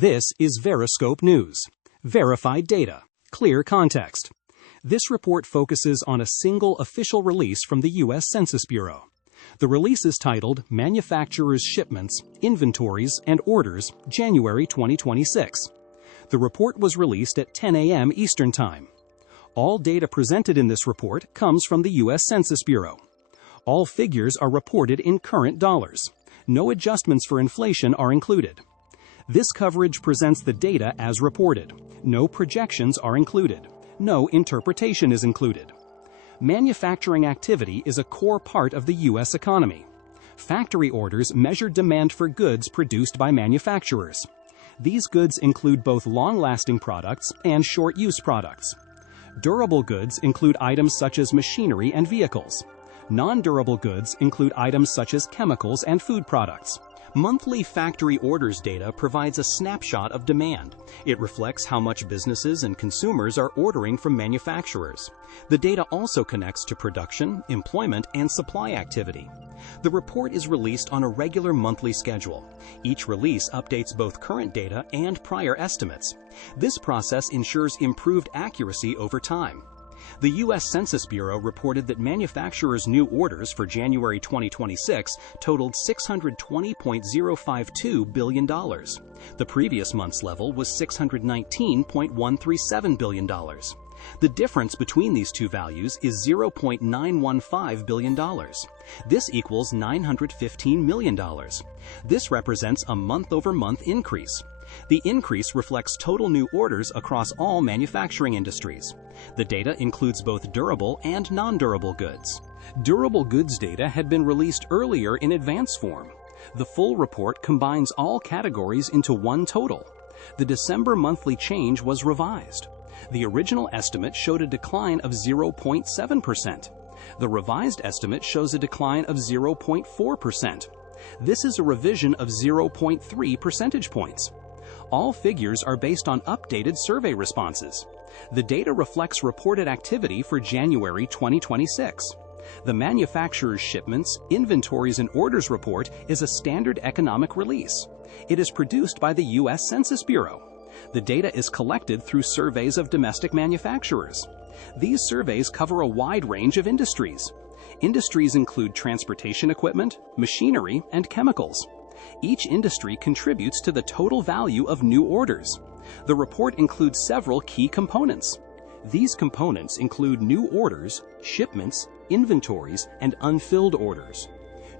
This is Veriscope News. Verified data. Clear context. This report focuses on a single official release from the U.S. Census Bureau. The release is titled Manufacturers Shipments, Inventories, and Orders, January 2026. The report was released at 10 a.m. Eastern Time. All data presented in this report comes from the U.S. Census Bureau. All figures are reported in current dollars. No adjustments for inflation are included. This coverage presents the data as reported. No projections are included. No interpretation is included. Manufacturing activity is a core part of the U.S. economy. Factory orders measure demand for goods produced by manufacturers. These goods include both long-lasting products and short-use products. Durable goods include items such as machinery and vehicles. Non-durable goods include items such as chemicals and food products. Monthly factory orders data provides a snapshot of demand. It reflects how much businesses and consumers are ordering from manufacturers. The data also connects to production, employment, and supply activity. The report is released on a regular monthly schedule. Each release updates both current data and prior estimates. This process ensures improved accuracy over time. The U.S. Census Bureau reported that manufacturers' new orders for January 2026 totaled $620.052 billion. The previous month's level was $619.137 billion. The difference between these two values is $0.915 billion. This equals $915 million. This represents a month-over-month increase. The increase reflects total new orders across all manufacturing industries. The data includes both durable and non-durable goods. Durable goods data had been released earlier in advance form. The full report combines all categories into one total. The December monthly change was revised. The original estimate showed a decline of 0.7%. The revised estimate shows a decline of 0.4%. This is a revision of 0.3 percentage points. All figures are based on updated survey responses. The data reflects reported activity for January 2026. The Manufacturers Shipments, Inventories, and Orders report is a standard economic release. It is produced by the U.S. Census Bureau. The data is collected through surveys of domestic manufacturers. These surveys cover a wide range of industries. Industries include transportation equipment, machinery, and chemicals. Each industry contributes to the total value of new orders. The report includes several key components. These components include new orders, shipments, inventories, and unfilled orders.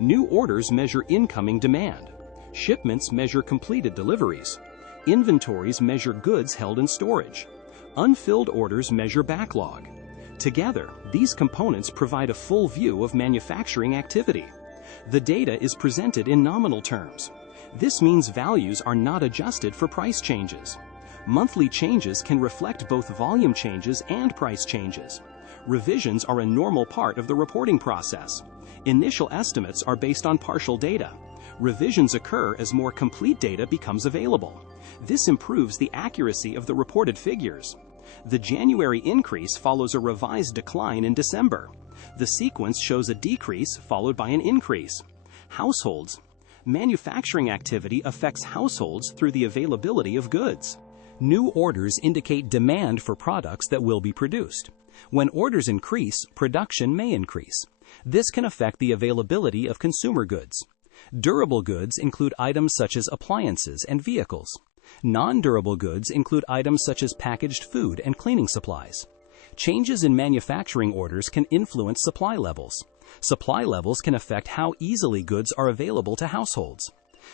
New orders measure incoming demand. Shipments measure completed deliveries. Inventories measure goods held in storage. Unfilled orders measure backlog. Together, these components provide a full view of manufacturing activity. The data is presented in nominal terms. This means values are not adjusted for price changes. Monthly changes can reflect both volume changes and price changes. Revisions are a normal part of the reporting process. Initial estimates are based on partial data. Revisions occur as more complete data becomes available. This improves the accuracy of the reported figures. The January increase follows a revised decline in December. The sequence shows a decrease followed by an increase. Households. Manufacturing activity affects households through the availability of goods. New orders indicate demand for products that will be produced. When orders increase, production may increase. This can affect the availability of consumer goods. Durable goods include items such as appliances and vehicles. Non-durable goods include items such as packaged food and cleaning supplies. Changes in manufacturing orders can influence supply levels. Supply levels can affect how easily goods are available to households.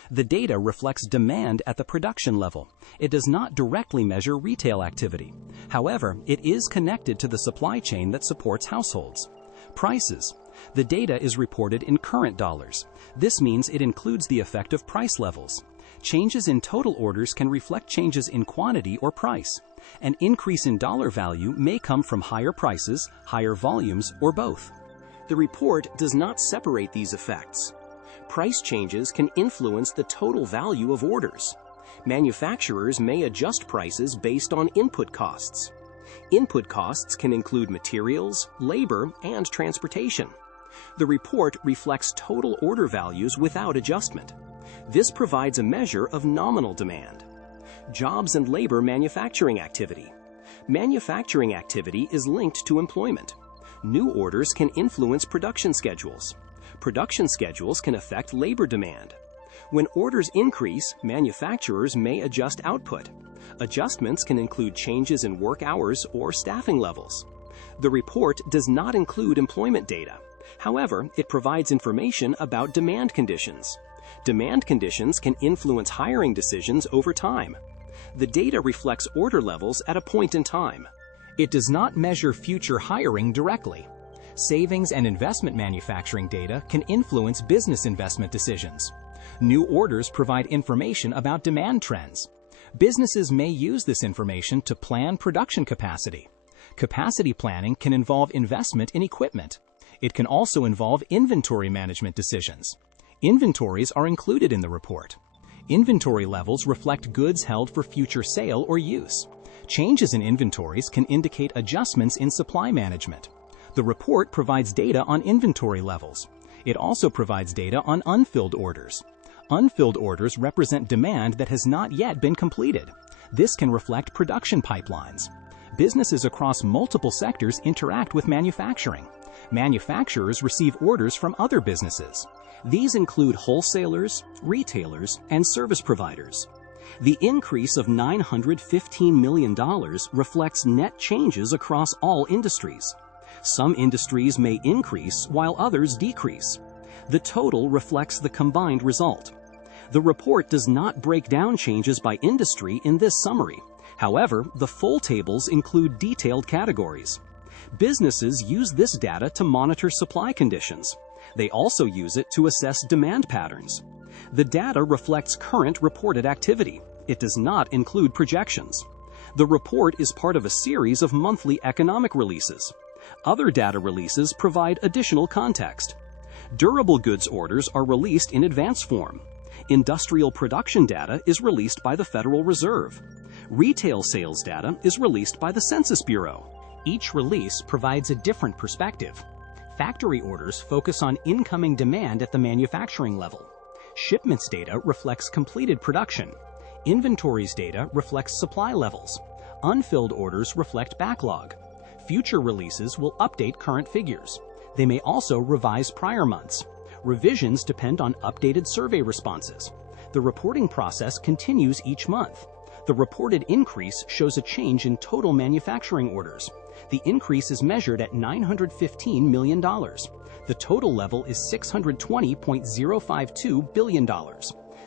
The data reflects demand at the production level. It does not directly measure retail activity. However, it is connected to the supply chain that supports households. Prices. The data is reported in current dollars. This means it includes the effect of price levels. Changes in total orders can reflect changes in quantity or price. An increase in dollar value may come from higher prices, higher volumes, or both. The report does not separate these effects. Price changes can influence the total value of orders. Manufacturers may adjust prices based on input costs. Input costs can include materials, labor, and transportation. The report reflects total order values without adjustment. This provides a measure of nominal demand. Jobs and labor manufacturing activity. Manufacturing activity is linked to employment. New orders can influence production schedules. Production schedules can affect labor demand. When orders increase, manufacturers may adjust output. Adjustments can include changes in work hours or staffing levels. The report does not include employment data. However, it provides information about demand conditions. Demand conditions can influence hiring decisions over time. The data reflects order levels at a point in time. It does not measure future hiring directly. Savings and investment manufacturing data can influence business investment decisions. New orders provide information about demand trends. Businesses may use this information to plan production capacity. Capacity planning can involve investment in equipment. It can also involve inventory management decisions. Inventories are included in the report. Inventory levels reflect goods held for future sale or use. Changes in inventories can indicate adjustments in supply management. The report provides data on inventory levels. It also provides data on unfilled orders. Unfilled orders represent demand that has not yet been completed. This can reflect production pipelines. Businesses across multiple sectors interact with manufacturing. Manufacturers receive orders from other businesses. These include wholesalers, retailers, and service providers. The increase of $915 million reflects net changes across all industries. Some industries may increase while others decrease. The total reflects the combined result. The report does not break down changes by industry in this summary. However, the full tables include detailed categories. Businesses use this data to monitor supply conditions. They also use it to assess demand patterns. The data reflects current reported activity. It does not include projections. The report is part of a series of monthly economic releases. Other data releases provide additional context. Durable goods orders are released in advance form. Industrial production data is released by the Federal Reserve. Retail sales data is released by the Census Bureau. Each release provides a different perspective. Factory orders focus on incoming demand at the manufacturing level. Shipments data reflects completed production. Inventories data reflects supply levels. Unfilled orders reflect backlog. Future releases will update current figures. They may also revise prior months. Revisions depend on updated survey responses. The reporting process continues each month. The reported increase shows a change in total manufacturing orders. The increase is measured at $915 million. The total level is $620.052 billion.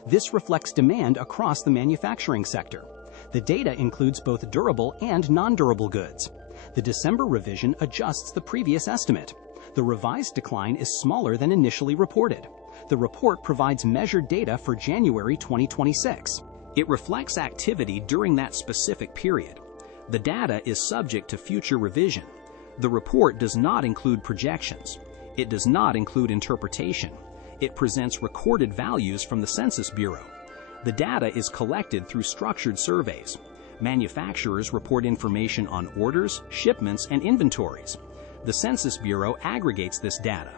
This reflects demand across the manufacturing sector. The data includes both durable and non-durable goods. The December revision adjusts the previous estimate. The revised decline is smaller than initially reported. The report provides measured data for January 2026. It reflects activity during that specific period. The data is subject to future revision. The report does not include projections. It does not include interpretation. It presents recorded values from the Census Bureau. The data is collected through structured surveys. Manufacturers report information on orders, shipments, and inventories. The Census Bureau aggregates this data.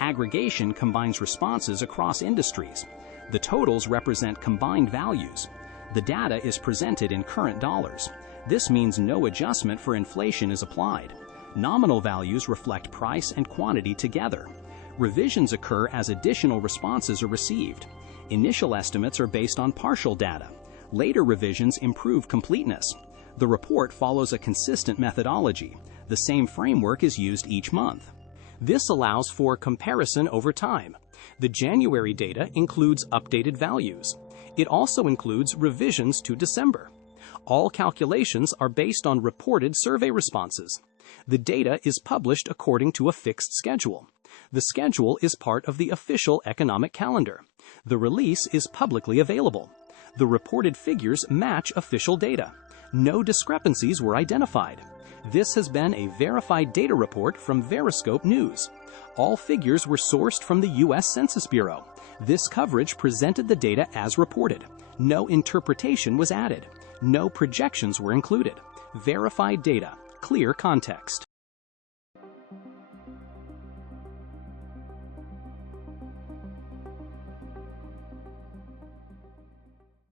Aggregation combines responses across industries. The totals represent combined values. The data is presented in current dollars. This means no adjustment for inflation is applied. Nominal values reflect price and quantity together. Revisions occur as additional responses are received. Initial estimates are based on partial data. Later revisions improve completeness. The report follows a consistent methodology. The same framework is used each month. This allows for comparison over time. The January data includes updated values. It also includes revisions to December. All calculations are based on reported survey responses. The data is published according to a fixed schedule. The schedule is part of the official economic calendar. The release is publicly available. The reported figures match official data. No discrepancies were identified. This has been a verified data report from Veriscope News. All figures were sourced from the U.S. Census Bureau. This coverage presented the data as reported. No interpretation was added. No projections were included. Verified data, clear context.